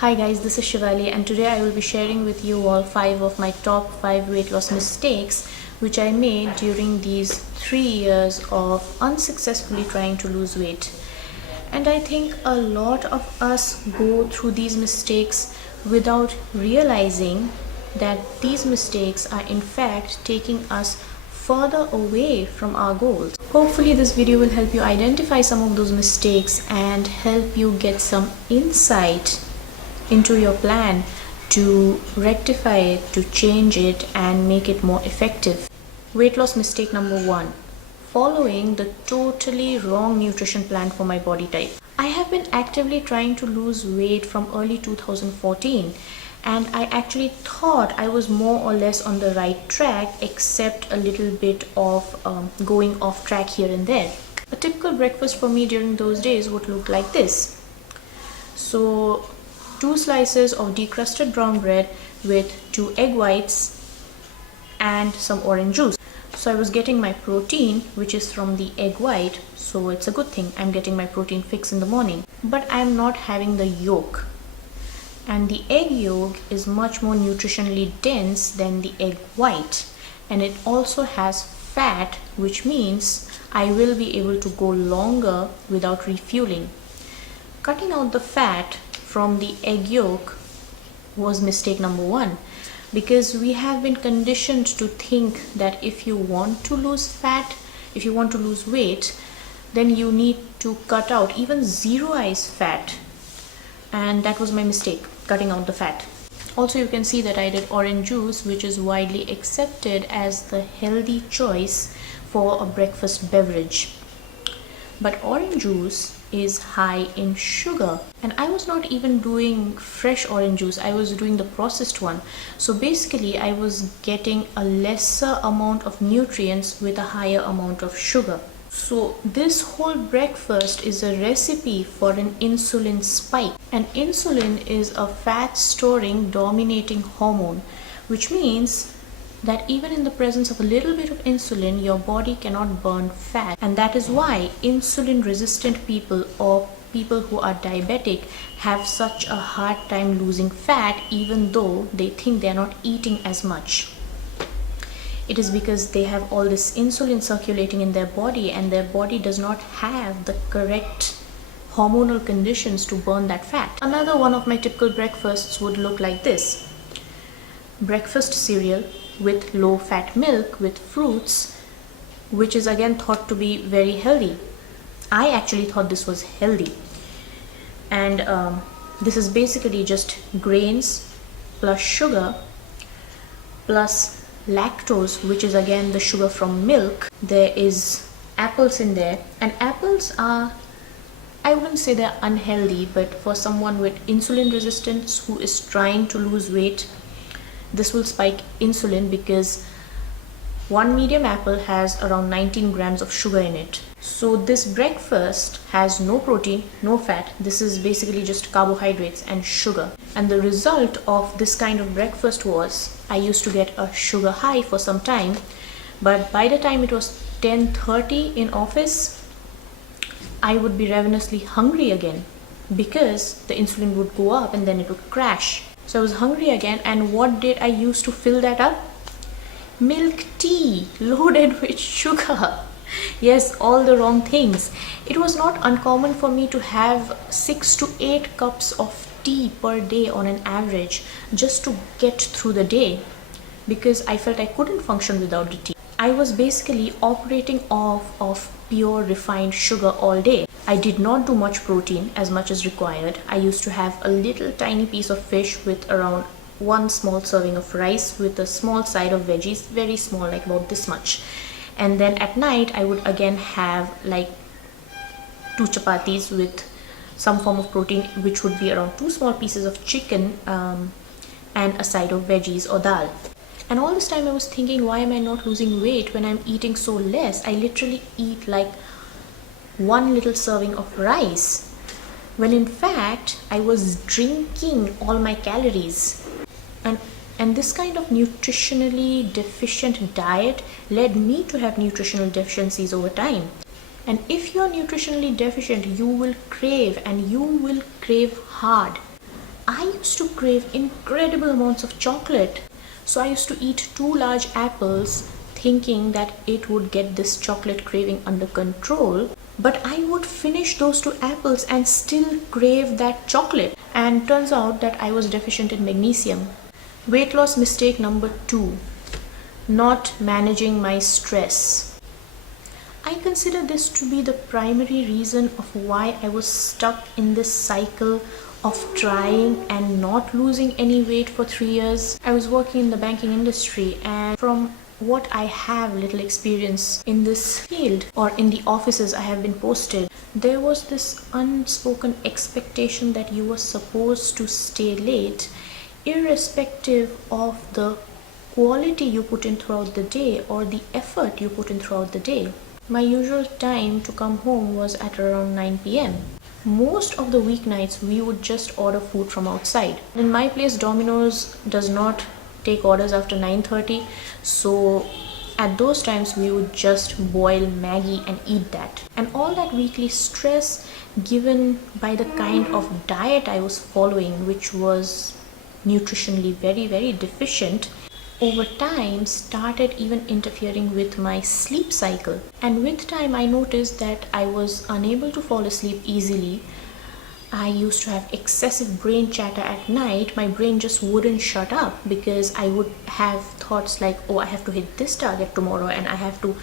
Hi guys, this is Shivali and today I will be sharing with you all 5 of my top 5 weight loss mistakes which I made during these 3 years of unsuccessfully trying to lose weight. And I think a lot of us go through these mistakes without realizing that these mistakes are in fact taking us further away from our goals. Hopefully this video will help you identify some of those mistakes and help you get some insight into your plan to rectify it, to change it and make it more effective. Weight loss mistake number 1. Following the totally wrong nutrition plan for my body type. I have been actively trying to lose weight from early 2014 and I actually thought I was more or less on the right track except a little bit of going off track here and there. A typical breakfast for me during those days would look like this. So 2 slices of decrusted brown bread with 2 egg whites and some orange juice. So I was getting my protein, which is from the egg white, so it's a good thing I'm getting my protein fix in the morning. But I'm not having the yolk. And the egg yolk is much more nutritionally dense than the egg white. And it also has fat, which means I will be able to go longer without refueling. Cutting out the fat from the egg yolk was mistake number 1, because we have been conditioned to think that if you want to lose fat, if you want to lose weight, then you need to cut out, even zeroize fat. And that was my mistake, cutting out the fat. Also, you can see that I did orange juice, which is widely accepted as the healthy choice for a breakfast beverage. But orange juice is high in sugar, and I was not even doing fresh orange juice, I was doing the processed one. So basically I was getting a lesser amount of nutrients with a higher amount of sugar. So this whole breakfast is a recipe for an insulin spike, and insulin is a fat storing dominating hormone, which means that even in the presence of a little bit of insulin, your body cannot burn fat. And that is why insulin resistant people or people who are diabetic have such a hard time losing fat, even though they think they are not eating as much. It is because they have all this insulin circulating in their body and their body does not have the correct hormonal conditions to burn that fat. Another one of my typical breakfasts would look like this. Breakfast cereal with low fat milk with fruits, which is again thought to be very healthy. I actually thought this was healthy. And this is basically just grains plus sugar plus lactose, which is again the sugar from milk. There is apples in there, and apples are, I wouldn't say they're unhealthy, but for someone with insulin resistance who is trying to lose weight, this will spike insulin because one medium apple has around 19 grams of sugar in it. So this breakfast has no protein, no fat. This is basically just carbohydrates and sugar. And the result of this kind of breakfast was I used to get a sugar high for some time, but by the time it was 10:30 in office, I would be ravenously hungry again because the insulin would go up and then it would crash. So I was hungry again, and what did I use to fill that up? Milk tea loaded with sugar. Yes, all the wrong things. It was not uncommon for me to have 6 to 8 cups of tea per day on an average just to get through the day, because I felt I couldn't function without the tea. I was basically operating off of pure refined sugar all day. I did not do much protein as much as required. I used to have a little tiny piece of fish with around 1 small serving of rice with a small side of veggies, very small, like about this much. And then at night I would again have like 2 chapatis with some form of protein, which would be around 2 small pieces of chicken and a side of veggies or dal. And all this time I was thinking, why am I not losing weight when I'm eating so less? I literally eat like 1 little serving of rice, when in fact I was drinking all my calories. And this kind of nutritionally deficient diet led me to have nutritional deficiencies over time. And if you're nutritionally deficient, you will crave, and you will crave hard. I used to crave incredible amounts of chocolate. So I used to eat 2 large apples thinking that it would get this chocolate craving under control. But I would finish those 2 apples and still crave that chocolate. And turns out that I was deficient in magnesium. Weight loss mistake number 2, not managing my stress. I consider this to be the primary reason of why I was stuck in this cycle of trying and not losing any weight for 3 years. I was working in the banking industry, and from what I have little experience in this field or in the offices I have been posted, there was this unspoken expectation that you were supposed to stay late irrespective of the quality you put in throughout the day or the effort you put in throughout the day. My usual time to come home was at around 9 p.m. Most of the weeknights we would just order food from outside. In my place, Domino's does not take orders after 9:30, so at those times we would just boil Maggie and eat that. And all that weekly stress given by the kind of diet I was following, which was nutritionally very, very deficient, over time started even interfering with my sleep cycle. And with time I noticed that I was unable to fall asleep easily. I used to have excessive brain chatter at night. My brain just wouldn't shut up because I would have thoughts like, oh, I have to hit this target tomorrow and I have to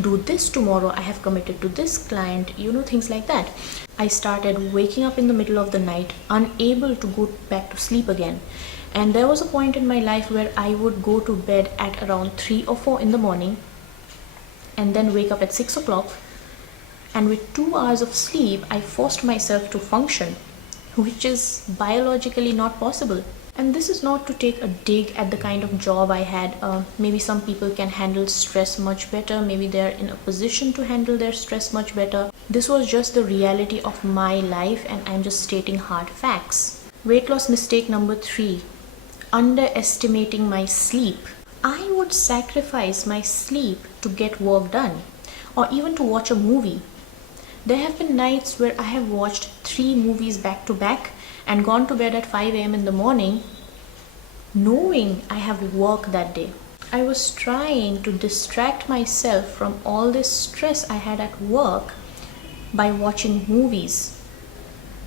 do this tomorrow, I have committed to this client, things like that. I started waking up in the middle of the night, unable to go back to sleep again. And there was a point in my life where I would go to bed at around 3 or 4 in the morning and then wake up at 6 o'clock. And with 2 hours of sleep, I forced myself to function, which is biologically not possible. And this is not to take a dig at the kind of job I had. Maybe some people can handle stress much better. Maybe they're in a position to handle their stress much better. This was just the reality of my life, and I'm just stating hard facts. Weight loss mistake number 3, underestimating my sleep. I would sacrifice my sleep to get work done or even to watch a movie. There have been nights where I have watched 3 movies back to back and gone to bed at 5 a.m. in the morning knowing I have work that day. I was trying to distract myself from all this stress I had at work by watching movies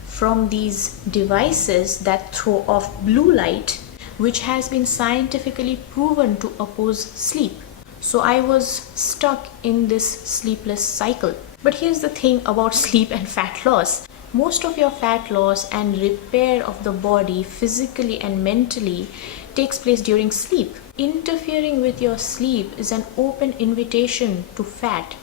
from these devices that throw off blue light, which has been scientifically proven to oppose sleep. So I was stuck in this sleepless cycle. But here's the thing about sleep and fat loss. Most of your fat loss and repair of the body physically and mentally takes place during sleep. Interfering with your sleep is an open invitation to fat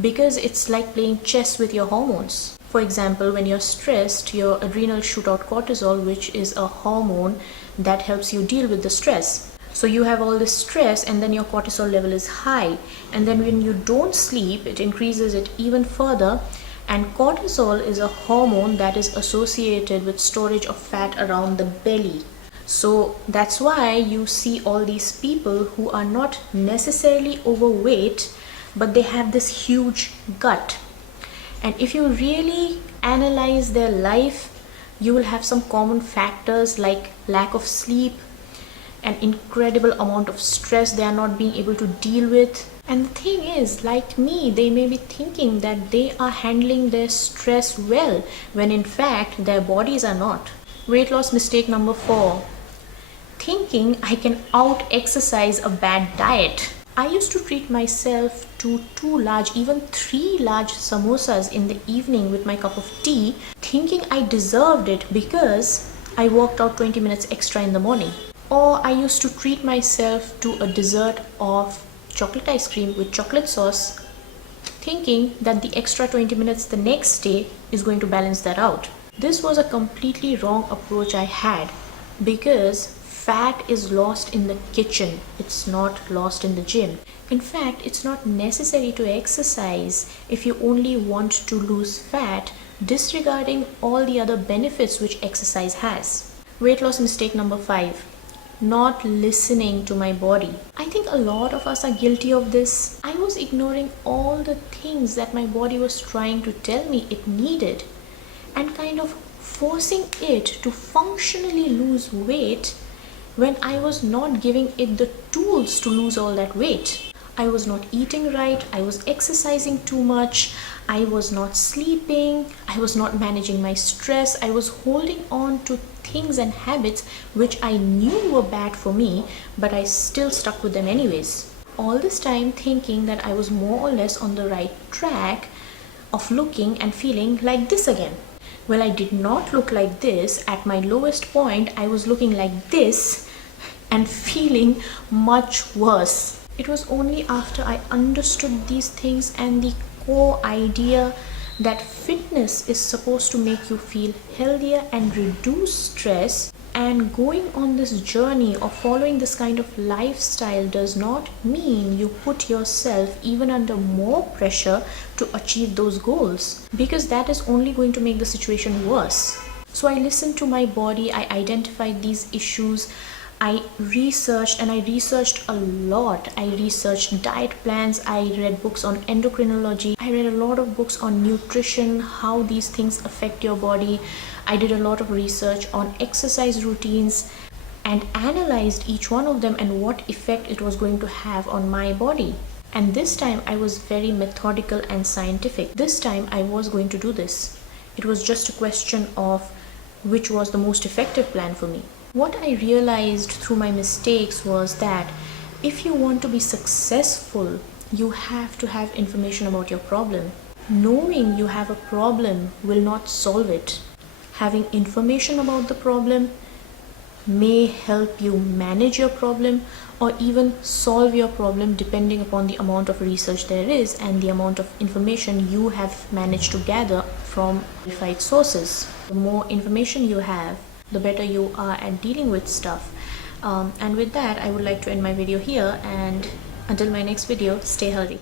because it's like playing chess with your hormones. For example, when you're stressed, your adrenals shoot out cortisol, which is a hormone that helps you deal with the stress. So you have all this stress and then your cortisol level is high. And then when you don't sleep, it increases it even further. And cortisol is a hormone that is associated with storage of fat around the belly. So that's why you see all these people who are not necessarily overweight, but they have this huge gut. And if you really analyze their life, you will have some common factors like lack of sleep, an incredible amount of stress they are not being able to deal with. And the thing is, like me, they may be thinking that they are handling their stress well, when in fact their bodies are not. Weight loss mistake number 4, thinking I can out-exercise a bad diet. I used to treat myself to 2 large, even 3 large samosas in the evening with my cup of tea, thinking I deserved it because I worked out 20 minutes extra in the morning. Or I used to treat myself to a dessert of chocolate ice cream with chocolate sauce, thinking that the extra 20 minutes the next day is going to balance that out. This was a completely wrong approach I had, because fat is lost in the kitchen, it's not lost in the gym. In fact, it's not necessary to exercise if you only want to lose fat, disregarding all the other benefits which exercise has. Weight loss mistake number 5, not listening to my body. I think a lot of us are guilty of this. I was ignoring all the things that my body was trying to tell me it needed and kind of forcing it to functionally lose weight when I was not giving it the tools to lose all that weight. I was not eating right, I was exercising too much, I was not sleeping, I was not managing my stress, I was holding on to things and habits which I knew were bad for me, but I still stuck with them anyways. All this time thinking that I was more or less on the right track of looking and feeling like this again. Well, I did not look like this. At my lowest point, I was looking like this and feeling much worse. It was only after I understood these things and the core idea that fitness is supposed to make you feel healthier and reduce stress, and going on this journey of following this kind of lifestyle does not mean you put yourself even under more pressure to achieve those goals, because that is only going to make the situation worse. So I listened to my body, I identified these issues, I researched a lot. I researched diet plans, I read books on endocrinology, I read a lot of books on nutrition, how these things affect your body. I did a lot of research on exercise routines and analyzed each one of them and what effect it was going to have on my body. And this time I was very methodical and scientific. This time I was going to do this. It was just a question of which was the most effective plan for me. What I realized through my mistakes was that if you want to be successful, you have to have information about your problem. Knowing you have a problem will not solve it. Having information about the problem may help you manage your problem or even solve your problem, depending upon the amount of research there is and the amount of information you have managed to gather from verified sources. The more information you have, the better you are at dealing with stuff. And with that, I would like to end my video here, and until my next video, stay healthy.